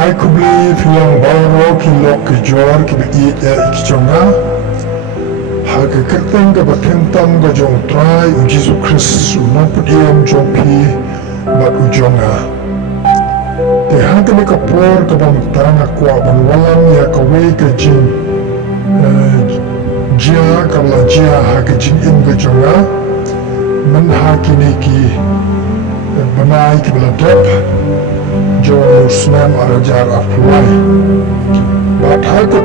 U Blei filang baro ki lok ki jor ki biit ya ikichonga haka kerteng ka batentang ka jong trai u Jesu Christ umamput iyam jong pi bat ujonga te haka me kapor ka bamtanga kwa banwalam ya kawe ka jing jia kabla jia haka jing im ka jonga man haki ne ki banai ki beladap jong snam arajar aflai bat haka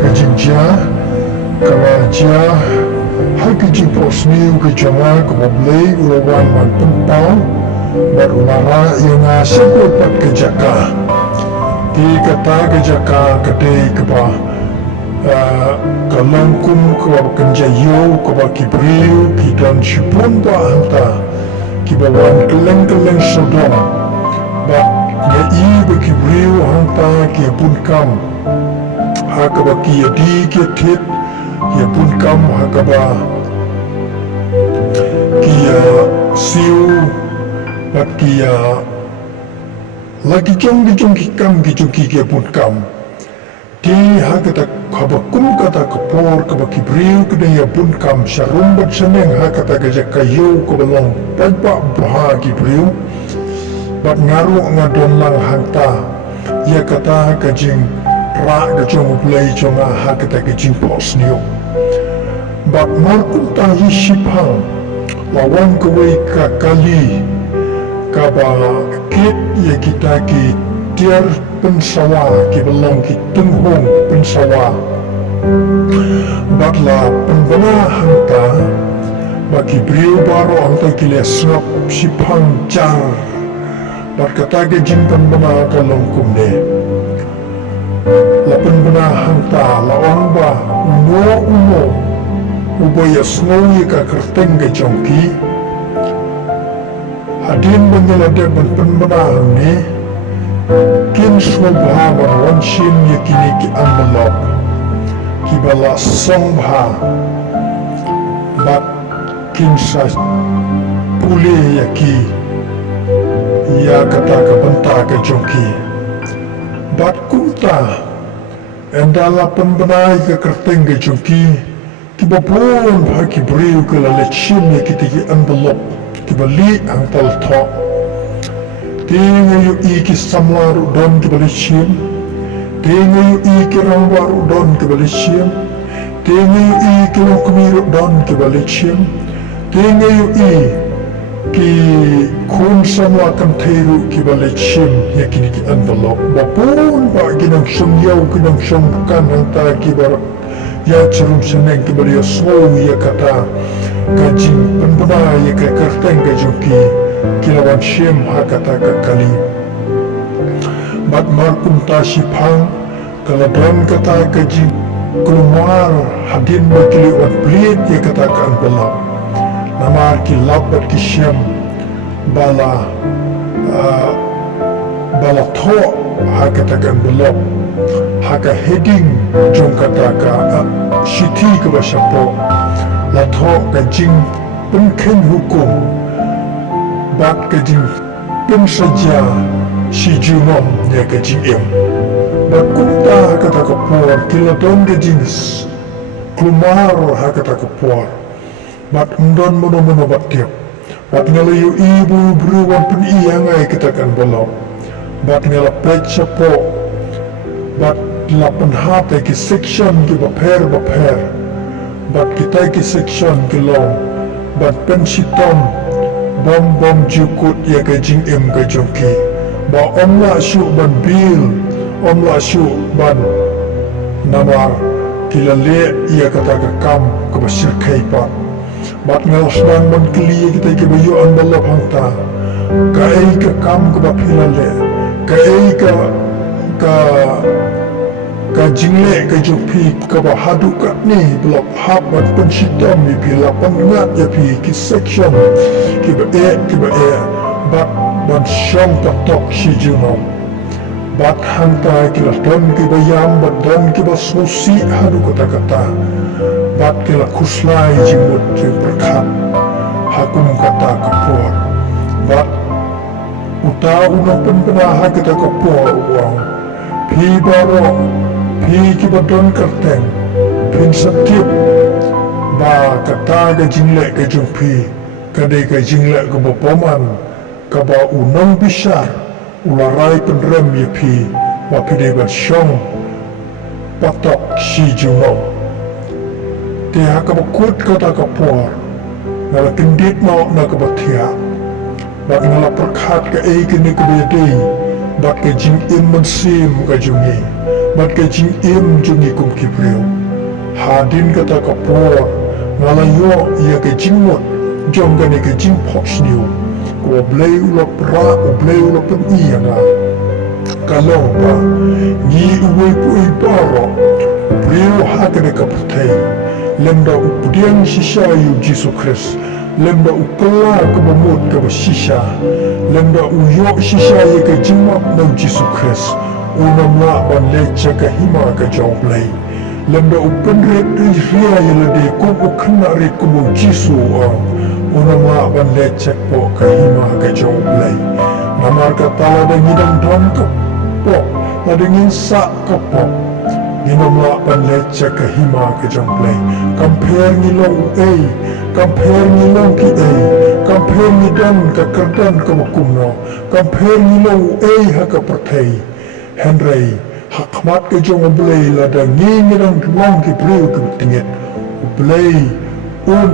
ka jing jia kawa jia haka jingphohsniew ka jonga ka U Blei ulawan man pynshitom bat umara yang asyik pat ka jaka di kata ka jaka kate ka ba ka langkum ka ba kenjayo ka ba kibriu ki dan shipun ba hanta ki ba wan keleng sodom bat ya i ba kibriu hanta ki pun kam haka ba ki di ki tit ki pun kam haka ba ki siu bat ki lagi jong ki kam ki pun kam di haka tak kaba kum kata kapor kaba kibriu kena ya pun kam syarum bat seneng haka tak gajak kayu kaba long tanpa baha kibriu bat ngaru ngadon lang hanta ya kata kajing ra kajong U Blei jonga haka tak jingphohsniew bat markum ta yi shaphang lawan kawe ka kali kaba kit ya kita ki tiar pensawa ki belong ki tenghong pensawa batla penbana hanta bagi beriu baru hanta ki le snap shaphang jar bat kata ke jing penbana ka longkum ne la penbana hanta la ongba uno ubaya snowi ka kerteng ke jongki hadin menyelade penbana ne kin swabha wan shin yakini ki envelope ki bala songha bat kin sa pule yaki ya kata ka banta ka jongki bat kumta endala penbenai ka kerteng ka jongki ki babon bha ki breu ka la lechim yakiti ki envelope ki bali ang tal thok Tenga yu iki samlar udon ke balishim Tenga yu iki rangwar udon ke balishim Tenga yu iki longkumir udon ke balishim Tenga yu iki kun samla kamteru ke balishim yakini ki envelope Bapun ba ginang sumyaw ginang sumbukan hanta ki bar ya cerum seneng ke bal yaswaw ya kata kajing penbena ya ka kerteng ka jongki kilawan shem hakata ka kali bat markum ta shaphang kalaban kata kaji kulumar hadin makili wan plit ya kata ka anbala namar ki labat ki shem bala tho hakata ka anbala haka heading jong kata ka shiti ka bashapo la tho ka jing penken hukum bat kajing pensaja si junom ya kajing em bat kumta kata kapor kilaton kajing klumar hakata kapor bat undon mono bat tiap bat ngalayu ibu beruan pen iangai katakan balok bat ngalapet sapo bat lapan hati ki section ki baper bat kita ki section ki long bat pynshitom bymjukut ya ka jing em ka jongki ba omla shu ban bil omla shu ban namar kilale ya kata ka kam ka basir kaipa bat ngal slang ban kli kita ki bayu an balla hanta ka ai ka kam ka ba filale ka ai ka jingle ka jokpi ka ba hadu ka ni blok hab ban pynshitom mi pila pangat ya pi ki section ki ba bat ban shom ka tok si junom bat hanta ki la don ki ba yam bat don ki ba susi hadu kata bat ki la kuslai jimut ki berkat hakum kata kapor bat uta unang penpenaha kita kapua uang pi barong pi kibadon kerteng pynshitom ba kata ga jingle ga jumpi kadai ga jingle ga bapaman kaba unang bisar ularai penrem ya pi ba pide ban syong patok si junong tiha ka bakut kata kapua ngala kendit mau na ka batia ba ngala perkhat ka ei kini ka bedi bat ka jing im mensim ka jungi bat ka jing im jungi kum kibreu hadin kata kapua ngala yo ia ka jingmut jom ka ni ka jinhphohsniew U Blei ulap ra U Blei ulap peniyanga kalau ba ni uwe pui baro brio hakane ka pertai lemda upudian shisha yu Yesus Kristus lemda ukala ka mamut ka shisha lemda uyo shisha ye ka jingmak na Yesus Kristus unamla ban lecha ka hima ka U Blei lemda upenret ria ye lade ko ukna re ko Yesu unamla ban lecha po ka hima ka U Blei namar ka tala da ngidang don ka po lade nginsa ka po Ginamla pan lecha ka hima ka U Blei compare ni long compare ni long ki compare ni dan ka kardan ka makumno compare ni long ha ka pertai Henry hakmat ka U Blei lada ngirang long ki breu ka tingit U Blei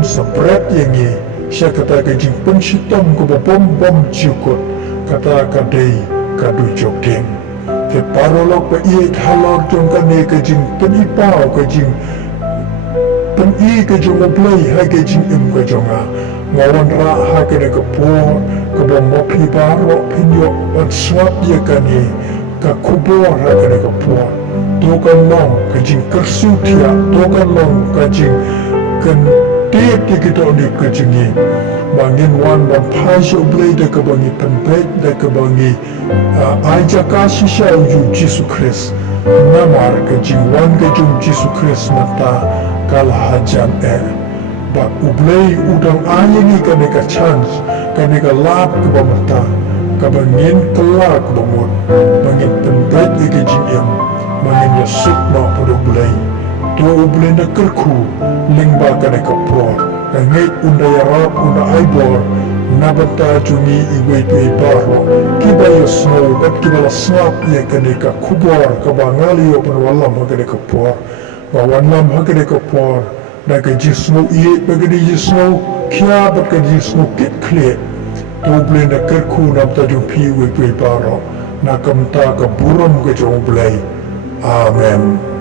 sapret yangi siya kata ka pynshitom ka bymjukut kata ka day ka du joking te parolok pa iit halor jong ka ne ka jingpynpaw ka jing pen ka jong U Blei ha ka jing ka jonga ngawan ra ha ka ne ka po ka mapi baro pinyo at swat ya ka ne ka kubor ha ka ne ka po dokan long ka jing kersu tia dokan long ka jing kan tiap kita ni ka jingi bangin wan ban phai U Blei da ka bangi penpet da ka bangi aja ka shisha yu Yesus Kristus namar ka jingwan ka jung Yesus Kristus mata kal hajan ba U Blei udang ayengi ka ne ka chance ka ne ka lap ka mata ka bangin kelar ka bamut bangin penpet ka jingim bangin ya suk ma U Blei to U Blei na kerku lyngba ka ne ka por ngay unda yarap unda aibor nabata jungi iwe tu ibaro kiba yo snow bat kiba la snap ye kane ka kubor ka bangali yo panwalam hagane ka por bawanlam hagane ka por na ka jisno iye bagadi jisno kya bat ka jisno kit kle to Blei na kerku nabta jung pi iwe tu ibaro na kamta ka buram ka U Blei amen.